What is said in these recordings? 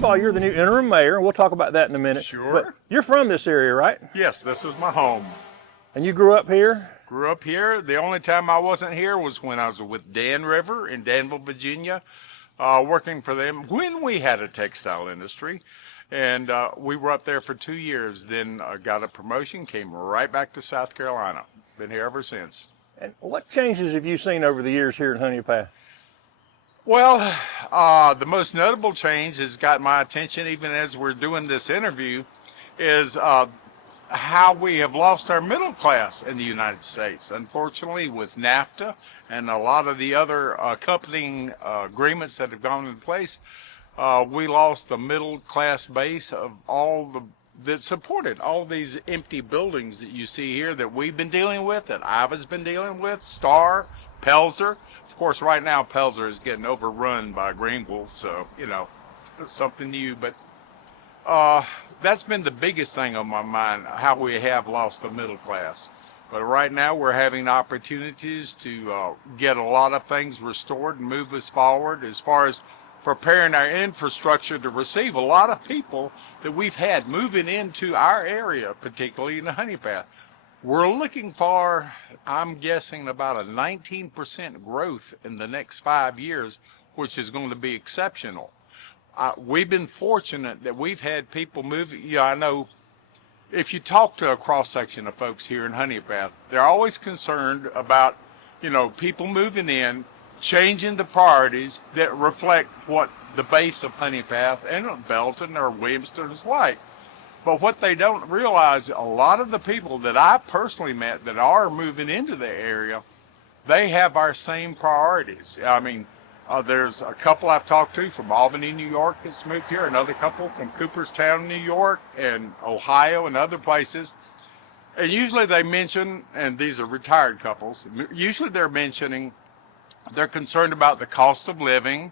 of all, you're the new interim mayor, and we'll talk about that in a minute. Sure. But you're from this area, right? Yes, this is my home. And you grew up here? Grew up here. The only time I wasn't here was when I was with Dan River in Danville, Virginia, working for them when we had a textile industry. And we were up there for 2 years, then got a promotion, came right back to South Carolina. Been here ever since. And what changes have you seen over the years here in Honea Path? Well, the most notable change has got my attention, even as we're doing this interview, is how we have lost our middle class in the United States. Unfortunately, with NAFTA and a lot of the other accompanying agreements that have gone into place, we lost the middle class base of that supported all these empty buildings that you see here that we've been dealing with, that Iva's been dealing with, Star, Pelzer. Of course, right now Pelzer is getting overrun by Greenville, so, you know, something new. But that's been the biggest thing on my mind, how we have lost the middle class. But right now we're having opportunities to get a lot of things restored and move us forward as far as preparing our infrastructure to receive a lot of people that we've had moving into our area, particularly in the Honea Path. We're looking for, I'm guessing, about a 19% growth in the next 5 years, which is going to be exceptional. We've been fortunate that we've had people moving. Yeah, I know if you talk to a cross-section of folks here in Honea Path, they're always concerned about, you know, people moving in, changing the priorities that reflect what the base of Honea Path and Belton or Williamston is like. But what they don't realize, a lot of the people that I personally met that are moving into the area, they have our same priorities. I mean, there's a couple I've talked to from Albany, New York that's moved here, another couple from Cooperstown, New York, and Ohio and other places. And usually they mention, and these are retired couples, usually they're mentioning they're concerned about the cost of living,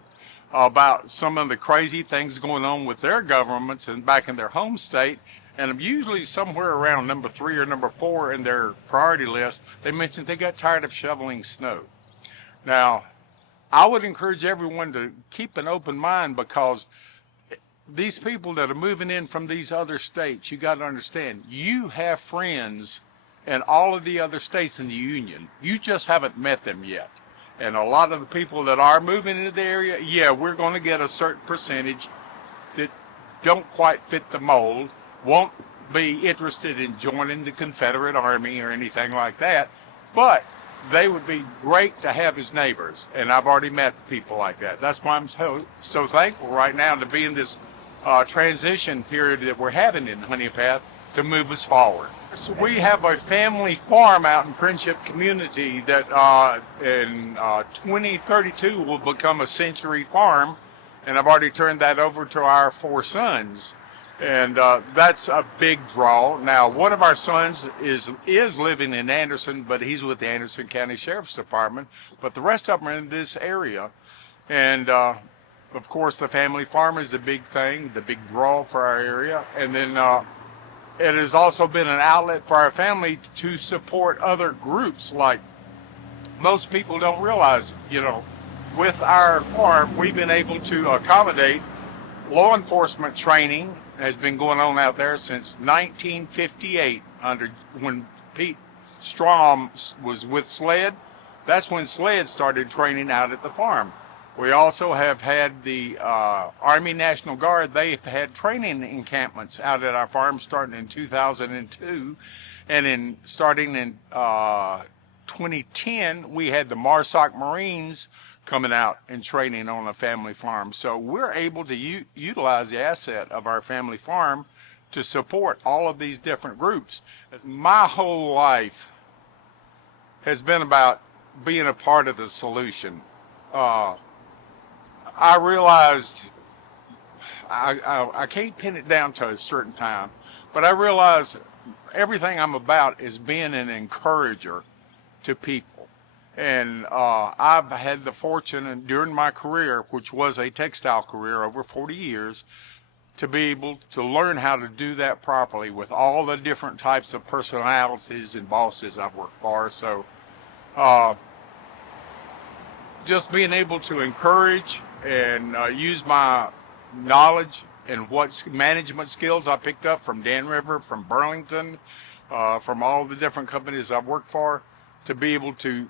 about some of the crazy things going on with their governments and back in their home state. And usually somewhere around number 3 or number 4 in their priority list, they mentioned they got tired of shoveling snow. Now, I would encourage everyone to keep an open mind, because these people that are moving in from these other states, you got to understand, you have friends in all of the other states in the union. You just haven't met them yet. And a lot of the people that are moving into the area, yeah, we're going to get a certain percentage that don't quite fit the mold, won't be interested in joining the Confederate Army or anything like that, but they would be great to have as neighbors. And I've already met people like that. That's why I'm so thankful right now to be in this transition period that we're having in Honea Path to move us forward. So we have a family farm out in Friendship Community that in 2032 will become a century farm, and I've already turned that over to our 4 sons, and that's a big draw. Now, one of our sons is living in Anderson, but he's with the Anderson County Sheriff's Department, but the rest of them are in this area. And of course, the family farm is the big thing, the big draw for our area. And then it has also been an outlet for our family to support other groups. Like, most people don't realize, you know, with our farm, we've been able to accommodate law enforcement training. Has been going on out there since 1958, when Pete Strom was with SLED. That's when SLED started training out at the farm. We also have had the Army National Guard. They've had training encampments out at our farm starting in 2002. And starting in 2010, we had the MARSOC Marines coming out and training on a family farm. So we're able to utilize the asset of our family farm to support all of these different groups. My whole life has been about being a part of the solution. I realized I can't pin it down to a certain time, but I realized everything I'm about is being an encourager to people. And I've had the fortune during my career, which was a textile career over 40 years, to be able to learn how to do that properly with all the different types of personalities and bosses I've worked for. So just being able to encourage and use my knowledge and what management skills I picked up from Dan River, from Burlington, from all the different companies I've worked for, to be able to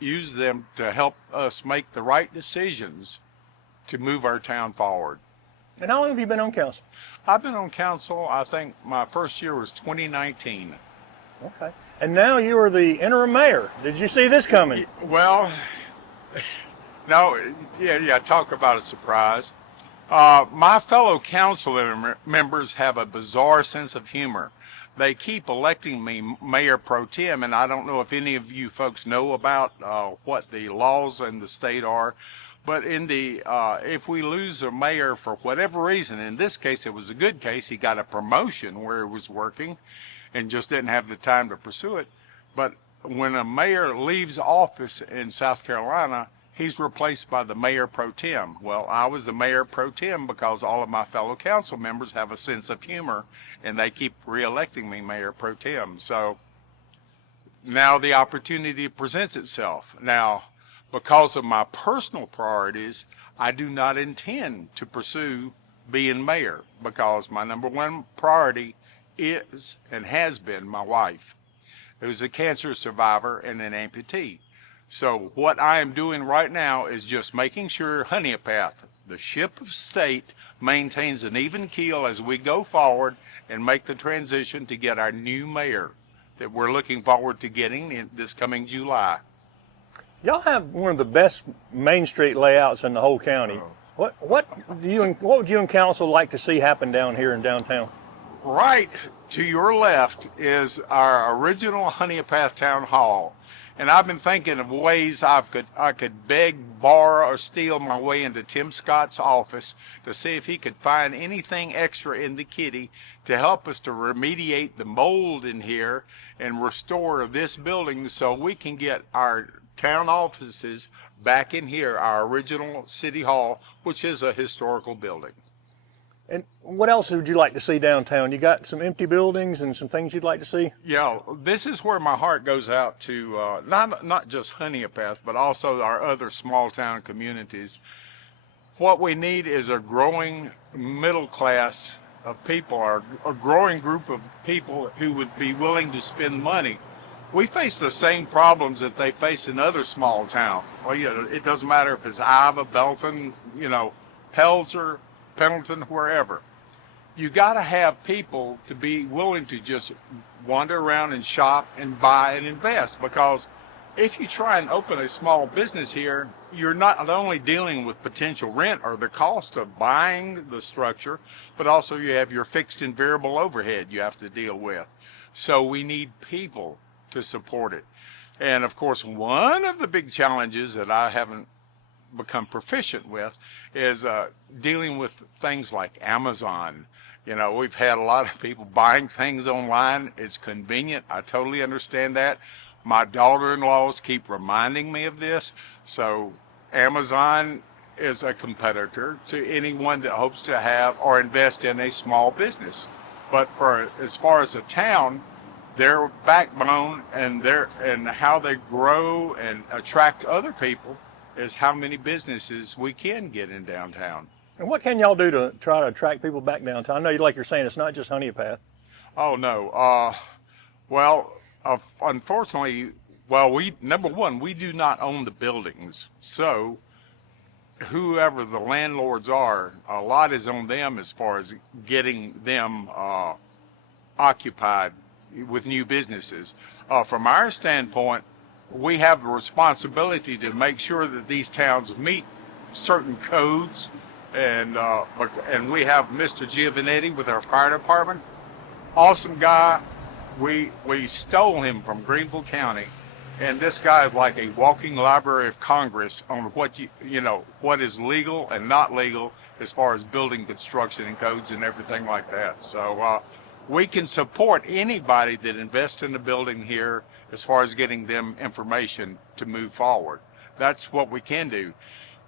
use them to help us make the right decisions to move our town forward. And how long have you been on council? I've been on council, I think my first year was 2019. Okay. And now you are the interim mayor. Did you see this coming? Well, no, yeah, talk about a surprise. My fellow council members have a bizarre sense of humor. They keep electing me mayor pro tem, and I don't know if any of you folks know about what the laws in the state are, but in the if we lose a mayor for whatever reason, in this case it was a good case, he got a promotion where he was working and just didn't have the time to pursue it. But when a mayor leaves office in South Carolina, he's replaced by the mayor pro tem. Well, I was the mayor pro tem because all of my fellow council members have a sense of humor, and they keep re-electing me mayor pro tem. So now the opportunity presents itself. Now, because of my personal priorities, I do not intend to pursue being mayor, because my number one priority is and has been my wife, who's a cancer survivor and an amputee. So what I am doing right now is just making sure Honea, the ship of state, maintains an even keel as we go forward and make the transition to get our new mayor that we're looking forward to getting in this coming July. Y'all have one of the best Main Street layouts in the whole county. What would you and council like to see happen down here in downtown? Right to your left is our original Honea Town Hall. And I've been thinking of ways I could beg, borrow, or steal my way into Tim Scott's office to see if he could find anything extra in the kitty to help us to remediate the mold in here and restore this building so we can get our town offices back in here, our original city hall, which is a historical building. And what else would you like to see downtown? You got some empty buildings and some things you'd like to see? Yeah, this is where my heart goes out to not just Honea, but also our other small town communities. What we need is a growing middle class of people, a growing group of people who would be willing to spend money. We face the same problems that they face in other small towns. Well, it doesn't matter if it's Iva, Belton, Pelzer, Pendleton, wherever. You got to have people to be willing to just wander around and shop and buy and invest, because if you try and open a small business here, you're not only dealing with potential rent or the cost of buying the structure, but also you have your fixed and variable overhead you have to deal with. So we need people to support it. And of course, one of the big challenges that I haven't become proficient with is dealing with things like Amazon. We've had a lot of people buying things online. It's convenient. I totally understand that. My daughter-in-laws keep reminding me of this. So Amazon is a competitor to anyone that hopes to have or invest in a small business. But as far as a town, their backbone and how they grow and attract other people is how many businesses we can get in downtown. And what can y'all do to try to attract people back downtown? I know, like you're saying, it's not just Honea. Oh, no. Unfortunately, number one, we do not own the buildings. So whoever the landlords are, a lot is on them as far as getting them occupied with new businesses. From our standpoint, we have the responsibility to make sure that these towns meet certain codes, and we have Mr. Giovanetti with our fire department. Awesome guy. We stole him from Greenville County, and this guy is like a walking Library of Congress on what is legal and not legal as far as building construction and codes and everything like that. So we can support anybody that invests in the building here as far as getting them information to move forward. That's what we can do.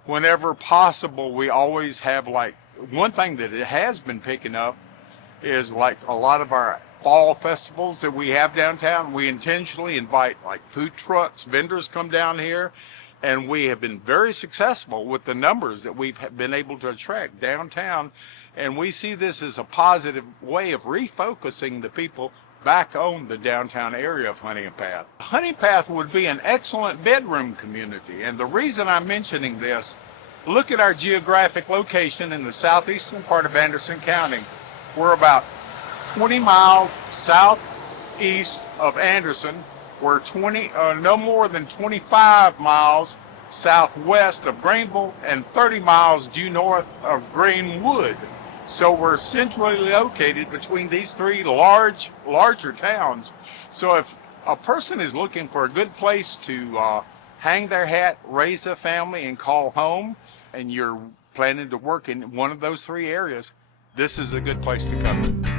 Whenever possible, we always have, like, one thing that it has been picking up is like a lot of our fall festivals that we have downtown. We intentionally invite like food trucks, vendors come down here, and we have been very successful with the numbers that we've been able to attract downtown. And we see this as a positive way of refocusing the people back on the downtown area of Honea Path. Honea Path would be an excellent bedroom community. And the reason I'm mentioning this, look at our geographic location in the southeastern part of Anderson County. We're about 20 miles southeast of Anderson. We're no more than 25 miles southwest of Greenville and 30 miles due north of Greenwood. So we're centrally located between these three larger towns. So if a person is looking for a good place to hang their hat, raise a family, and call home, and you're planning to work in one of those three areas, this is a good place to come.